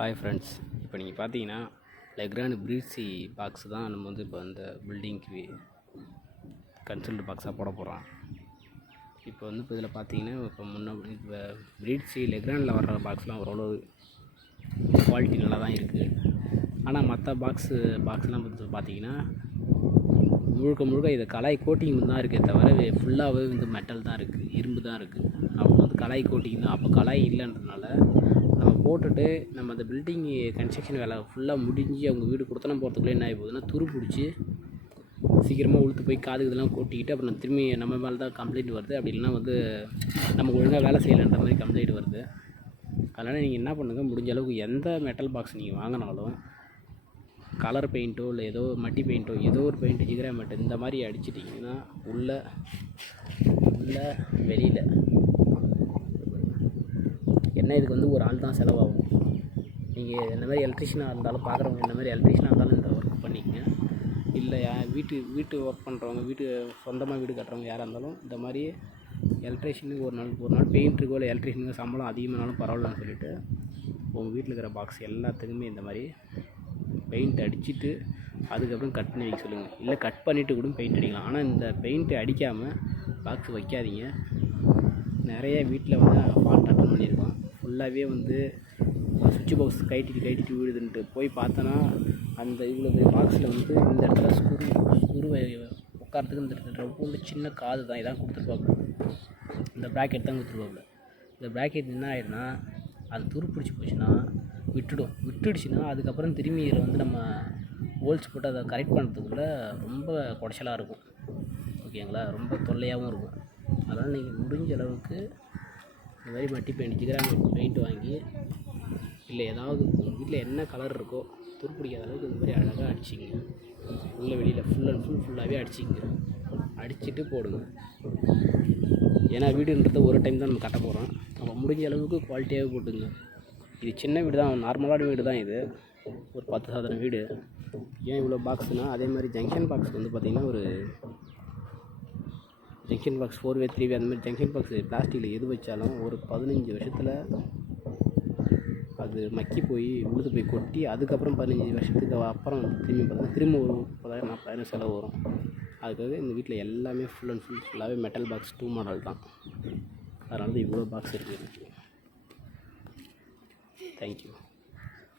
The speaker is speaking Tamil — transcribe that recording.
ஹாய் ஃப்ரெண்ட்ஸ், இப்போ நீங்கள் பார்த்தீங்கன்னா லெக்ராண்ட் ப்ரீட்ஸி பாக்ஸ் தான் நம்ம வந்து இப்போ அந்த பில்டிங்க்கு கன்சல்ட் பாக்ஸாக போட போகிறோம். இப்போ வந்து இப்போ இதில் பார்த்தீங்கன்னா இப்போ ப்ரீட்ஸி லெக்ராண்டில் வர்ற பாக்ஸ்லாம் ஓரளவு குவாலிட்டி நல்லா தான் இருக்குது. ஆனால் மற்ற பாக்ஸ்லாம் பார்த்தீங்கன்னா முழுக்க இது கலாய் கோட்டிங் தான் இருக்கே தவிர ஃபுல்லாகவே வந்து மெட்டல் தான் இருக்குது, இரும்பு தான் இருக்குது. அப்போ வந்து கலாய் கோட்டிங் தான். அப்போ கலாய் இல்லைன்றதுனால நம்ம போட்டுட்டு நம்ம அந்த பில்டிங் கன்ஸ்ட்ரக்ஷன் வேலை ஃபுல்லாக முடிஞ்சு அவங்க வீடு கொடுத்தனா போகிறதுக்குள்ளே என்ன ஆகி போகுதுன்னா துரு பிடிச்சி சீக்கிரமாக உளுத்து போய் காது இதெல்லாம் கொட்டிக்கிட்டு அப்புறம் திரும்பி நம்ம மேலே தான் கம்ப்ளைண்ட் வருது. அப்படி இல்லைன்னா வந்து நமக்கு ஒழுங்காக வேலை செய்யலைன்ற மாதிரி கம்ப்ளைண்ட் வருது. அதனால் நீங்கள் என்ன பண்ணுங்கள், முடிஞ்ச அளவுக்கு எந்த மெட்டல் பாக்ஸ் நீங்கள் வாங்கினாலும் கலர் பெயிண்ட்டோ இல்லை ஏதோ மட்டி பெயிண்ட்டோ ஏதோ ஒரு பெயிண்ட்டு ஜிகரா மெட்டல் இந்த மாதிரி அடிச்சிட்டிங்கன்னா உள்ளே வெளியில் என்ன இதுக்கு வந்து ஒரு ஆள் தான் செலவாகும். நீங்கள் இந்த மாதிரி எலக்ட்ரிஷியனாக இருந்தாலும் பார்க்குறவங்க இந்த மாதிரி எலக்ட்ரிஷியனாக இருந்தாலும் இந்த ஒர்க் பண்ணிக்கங்க. இல்லை வீட்டு ஒர்க் பண்ணுறவங்க, சொந்தமாக வீடு கட்டுறவங்க யாராக இருந்தாலும் இந்த மாதிரி எலக்ட்ரிஷியனுக்கு ஒரு நாள் பெயிண்ட்டுக்கோ இல்லை எலக்ட்ரிஷியனுக்கு சம்பளம் அதிகமானாலும் பரவாயில்லன்னு சொல்லிவிட்டு உங்கள் வீட்டில் இருக்கிற பாக்ஸ் எல்லாத்துக்குமே இந்த மாதிரி பெயிண்ட் அடிச்சுட்டு அதுக்கப்புறம் கட் பண்ணி வைக்க சொல்லுங்கள். இல்லை கட் பண்ணிவிட்டு கூட பெயிண்ட் அடிக்கலாம். ஆனால் இந்த பெயிண்ட்டு அடிக்காமல் பாக்ஸ் வைக்காதீங்க. நிறைய வீட்டில் வந்து ஃபால்ட் அட்டன் பண்ணியிருக்கோம். ஃபுல்லாகவே வந்து சுவிட்ச் பாக்ஸ் கைட்டிட்டு விழுதுன்ட்டு போய் பார்த்தோன்னா அந்த இவ்வளோ பாக்ஸில் வந்து இந்த இடத்துல ஸ்க்ரூவை உட்காரத்துக்கு இந்த இடத்துல ரொம்ப சின்ன காது தான் இதான் கொடுத்துருப்பாங்க. இந்த ப்ராக்கெட் தான் கொடுத்துருப்பாங்க. இந்த ப்ராக்கெட் என்ன ஆகிடும்னா அது துரு பிடிச்சி போச்சுன்னா விட்டுடுச்சுன்னா அதுக்கப்புறம் திரும்பி இதில் வந்து நம்ம ஹோல்ஸ் போட்டு அதை கரெக்ட் பண்ணுறதுக்குள்ள ரொம்ப குடைச்சலாக இருக்கும். ஓகேங்களா, ரொம்ப தொல்லையாகவும் இருக்கும். அதனால் நீங்கள் முடிஞ்ச அளவுக்கு இந்த மாதிரி மட்டி பெயிண்ட் ஜிகரா பெயிண்ட் வாங்கி இல்லை ஏதாவது உங்கள் வீட்டில் என்ன கலர் இருக்கோ துரு பிடிக்காத அளவுக்கு இந்த மாதிரி அழகாக அடிச்சிங்க. உள்ள வெளியில் ஃபுல்லாகவே அடிச்சிங்க. அடிச்சுட்டு போடுங்க. ஏன்னா வீடுன்றது ஒரு டைம் தான் நம்ம கட்ட போகிறோம். நம்ம முடிஞ்ச அளவுக்கு குவாலிட்டியாகவே போட்டுங்க. இது சின்ன வீடு தான், நார்மலான வீடு தான். இது ஒரு 10 சதுர வீடு. ஏன் இவ்வளோ பாக்ஸ்னால் அதே மாதிரி ஜங்ஷன் பாக்ஸ் வந்து பார்த்திங்கன்னா ஒரு ஜங்ஷன் பாக்ஸ் 4way 3way அந்த மாதிரி ஜங்ஷன் பாக்ஸ் பிளாஸ்டிக்கில் எது வச்சாலும் ஒரு 15 வருஷத்தில் அது மக்கி போய் உழுது போய் கொட்டி அதுக்கப்புறம் 15 வருஷத்துக்கு அப்புறம் திரும்ப ஒரு 30,000 40,000 செலவு வரும். அதுக்காக இந்த வீட்டில் எல்லாமே ஃபுல்லாகவே மெட்டல் பாக்ஸ் 2 மாடல் தான். அதனால தான் இவ்வளோ பாக்ஸ் இருக்குது. தேங்க்யூ.